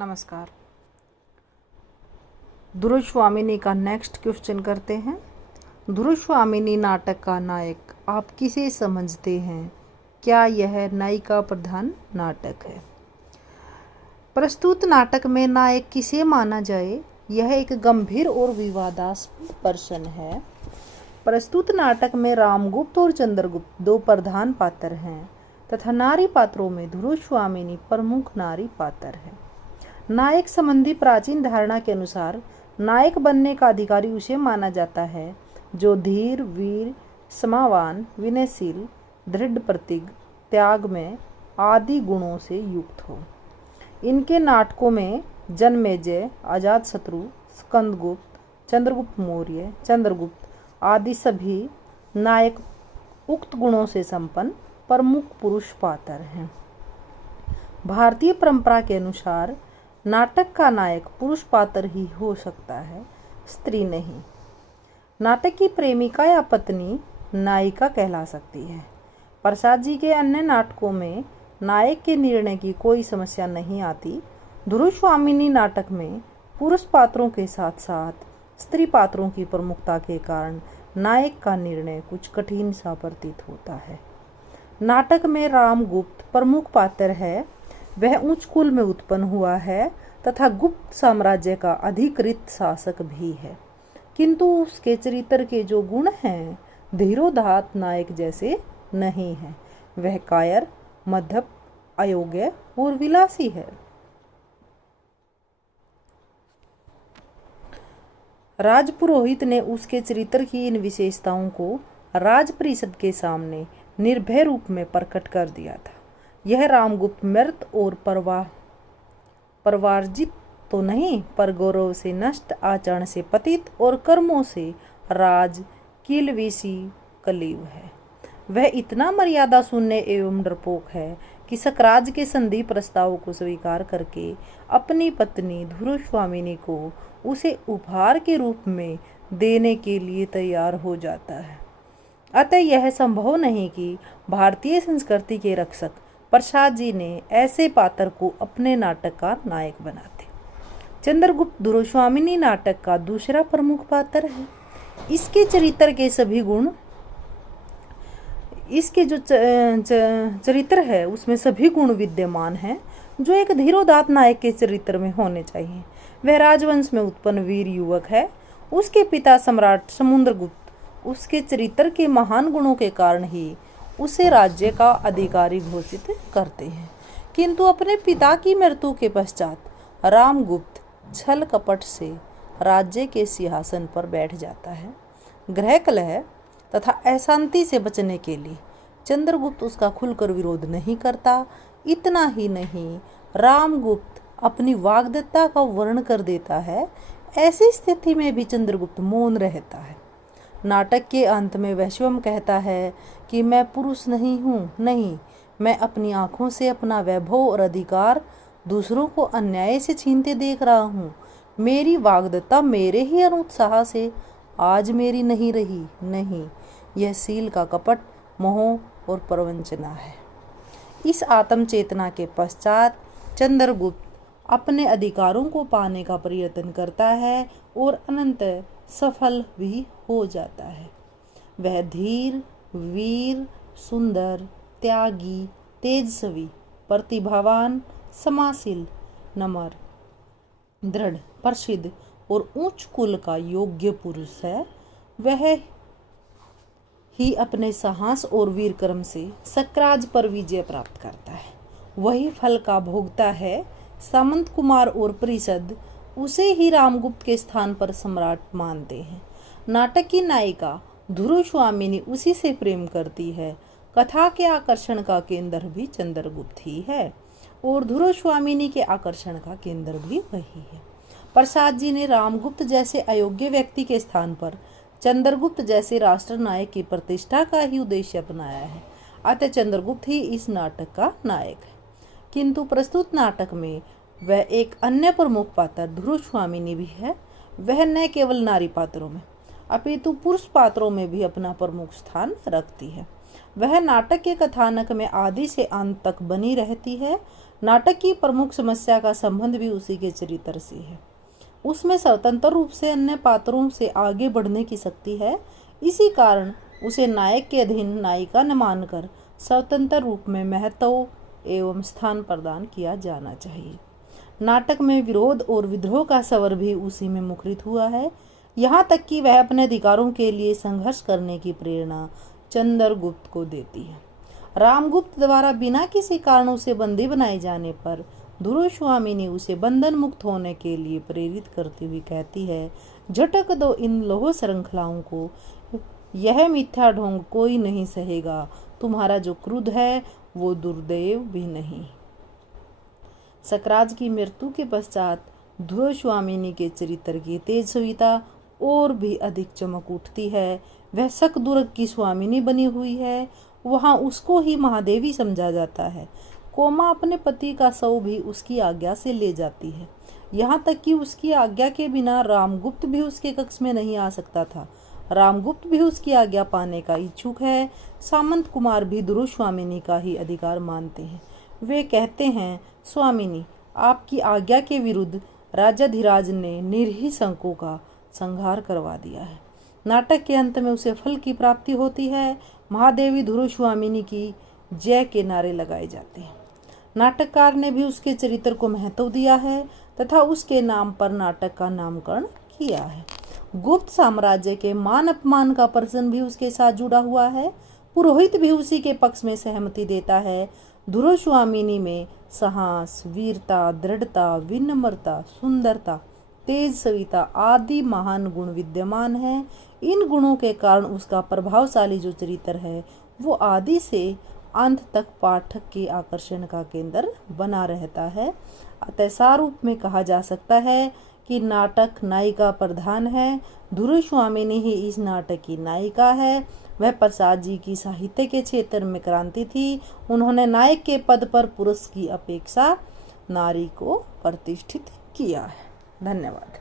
नमस्कार। ध्रुवस्वामिनी का next question करते हैं। ध्रुवस्वामिनी नाटक का नायक आप किसे समझते हैं? क्या यह नायिका प्रधान नाटक है? प्रस्तुत नाटक में नायक किसे माना जाए? यह एक गंभीर और विवादास्पद प्रश्न है। प्रस्तुत नाटक में रामगुप्त और चंद्रगुप्त दो प्रधान पात्र हैं तथा नारी पात्रों में ध्रुवस्वामिनी प्रमुख नारी पात्र है। नायक संबंधी प्राचीन धारणा के अनुसार नायक बनने का अधिकारी उसे माना जाता है जो धीर, वीर, क्षमावान, विनयशील, दृढ़ प्रतिज्ञ, त्याग में आदि गुणों से युक्त हो। इनके नाटकों में जन्मेजय, अजातशत्रु, स्कंदगुप्त, चंद्रगुप्त मौर्य, चंद्रगुप्त आदि सभी नायक उक्त गुणों से संपन्न प्रमुख पुरुष पात्र हैं। भारतीय परंपरा के अनुसार नाटक का नायक पुरुष पात्र ही हो सकता है, स्त्री नहीं। नाटक की प्रेमिका या पत्नी नायिका कहला सकती है। प्रसाद जी के अन्य नाटकों में नायक के निर्णय की कोई समस्या नहीं आती। ध्रुवस्वामिनी नाटक में पुरुष पात्रों के साथ साथ स्त्री पात्रों की प्रमुखता के कारण नायक का निर्णय कुछ कठिन सा प्रतीत होता है। नाटक में रामगुप्त प्रमुख पात्र है। वह उच्च कुल में उत्पन्न हुआ है तथा गुप्त साम्राज्य का अधिकृत शासक भी है, किंतु उसके चरित्र के जो गुण हैं धीरोदात्त नायक जैसे नहीं है। वह कायर, मध्यप, अयोग्य और विलासी है। राजपुरोहित ने उसके चरित्र की इन विशेषताओं को राज परिषद के सामने निर्भय रूप में प्रकट कर दिया था। यह रामगुप्त मृत और परवार्जित तो नहीं, पर गौरव से नष्ट, आचरण से पतित और कर्मों से राज किलवेशी कलीव है। वह इतना मर्यादा शून्य एवं डरपोक है कि सकराज के संधि प्रस्ताव को स्वीकार करके अपनी पत्नी ध्रुवस्वामिनी को उसे उपहार के रूप में देने के लिए तैयार हो जाता है। अतः यह संभव नहीं कि भारतीय संस्कृति के रक्षक प्रसाद जी ने ऐसे पात्र को अपने नाटक का नायक बनाते। चंद्रगुप्त ध्रुवस्वामिनी नाटक का दूसरा प्रमुख पात्र है। इसके चरित्र के सभी गुण, इसके जो चरित्र है उसमें सभी गुण विद्यमान हैं जो एक धीरोदात्त नायक के चरित्र में होने चाहिए। वह राजवंश में उत्पन्न वीर युवक है। उसके पिता सम्राट समुद्रगुप्त उसके चरित्र के महान गुणों के कारण ही उसे राज्य का अधिकारी घोषित करते हैं, किंतु अपने पिता की मृत्यु के पश्चात रामगुप्त छल कपट से राज्य के सिंहासन पर बैठ जाता है। गृह कलह तथा अशांति से बचने के लिए चंद्रगुप्त उसका खुलकर विरोध नहीं करता। इतना ही नहीं, रामगुप्त अपनी वाग्दत्ता का वर्णन कर देता है। ऐसी स्थिति में भी चंद्रगुप्त मौन रहता है। नाटक के अंत में वह स्वयं कहता है कि मैं पुरुष नहीं हूँ, नहीं, मैं अपनी आँखों से अपना वैभव और अधिकार दूसरों को अन्याय से छीनते देख रहा हूँ। मेरी वाग्दत्ता मेरे ही अनुत्साह से आज मेरी नहीं रही। नहीं, यह सील का कपट, मोह और प्रवंचना है। इस आत्म चेतना के पश्चात चंद्रगुप्त अपने अधिकारों को पाने का प्रयत्न करता है और अनंत सफल भी हो जाता है। वह धीर, वीर, सुंदर, त्यागी, तेजस्वी, प्रतिभावान, समाशील, नम्र, दृढ़, प्रसिद्ध और उच्च कुल का योग्य पुरुष है। वह ही अपने साहस और वीर कर्म से सकराज पर विजय प्राप्त करता है। वही फल का भोगता है। सामंत कुमार और परिषद उसे ही रामगुप्त के स्थान पर सम्राट मानते हैं। नाटक की नायिका ध्रुवस्वामिनी उसी से प्रेम करती है। कथा के आकर्षण का केंद्र भी चंद्रगुप्त ही है और ध्रुवस्वामिनी के आकर्षण का केंद्र भी वही है। प्रसाद जी ने रामगुप्त जैसे अयोग्य व्यक्ति के स्थान पर चंद्रगुप्त जैसे राष्ट्र नायक की प्रतिष्ठा का ही उद्देश्य अपनाया है। अतः चंद्रगुप्त ही इस नाटक का नायक है। किंतु प्रस्तुत नाटक में वह एक अन्य प्रमुख पात्र ध्रुवस्वामिनी भी है। वह न केवल नारी पात्रों में अपितु पुरुष पात्रों में भी अपना प्रमुख स्थान रखती है। वह नाटक के कथानक में आदि से अंत तक बनी रहती है। नाटक की प्रमुख समस्या का संबंध भी उसी के चरित्र से है। उसमें स्वतंत्र रूप से अन्य पात्रों से आगे बढ़ने की शक्ति है। इसी कारण उसे नायक के अधीन नायिका न मानकर स्वतंत्र रूप में महत्व एवं स्थान प्रदान किया जाना चाहिए। नाटक में विरोध और विद्रोह का स्वर भी उसी में मुखरित हुआ है। यहाँ तक कि वह अपने अधिकारों के लिए संघर्ष करने की प्रेरणा चंद्रगुप्त को देती है। रामगुप्त द्वारा बिना किसी कारणों से बंदी बनाए जाने पर दुर्वामिनी उसे बंधन मुक्त होने के लिए प्रेरित करती हुई कहती है, झटक दो इन लोह श्रृंखलाओं को, यह मिथ्या ढोंग कोई नहीं सहेगा, तुम्हारा जो क्रोध है वो दुर्दैव भी नहीं। सकराज की मृत्यु के पश्चात दुर्वामिनी के चरित्र की तेजस्विता और भी अधिक चमक उठती है। वह शकदुर्ग की स्वामिनी बनी हुई है। वहाँ उसको ही महादेवी समझा जाता है। कोमा अपने पति का शव भी उसकी आज्ञा से ले जाती है। यहाँ तक कि उसकी आज्ञा के बिना रामगुप्त भी उसके कक्ष में नहीं आ सकता था। रामगुप्त भी उसकी आज्ञा पाने का इच्छुक है। सामंत कुमार भी दुर्वामिनी का ही अधिकार मानते हैं। वे कहते हैं, स्वामिनी, आपकी आज्ञा के विरुद्ध राजाधिराज ने निर्हिशंकों का संहार करवा दिया है। नाटक के अंत में उसे फल की प्राप्ति होती है। महादेवी दुर्वामिनी की जय के नारे लगाए जाते हैं। नाटककार ने भी उसके चरित्र को महत्व दिया है तथा उसके नाम पर नाटक का नामकरण किया है। गुप्त साम्राज्य के मान अपमान का प्रश्न भी उसके साथ जुड़ा हुआ है। पुरोहित भी उसी के पक्ष में सहमति देता है। दुर्वामिनी में साहस, वीरता, दृढ़ता, विनम्रता, सुंदरता, तेजस्विता आदि महान गुण विद्यमान हैं। इन गुणों के कारण उसका प्रभावशाली जो चरित्र है वो आदि से अंत तक पाठक के आकर्षण का केंद्र बना रहता है। अतः सारूप में कहा जा सकता है कि नाटक नायिका प्रधान है। दुर्वामिनी ही इस नाटक की नायिका है। वह प्रसाद जी की साहित्य के क्षेत्र में क्रांति थी। उन्होंने नायक के पद पर पुरुष की अपेक्षा नारी को प्रतिष्ठित किया है। धन्यवाद।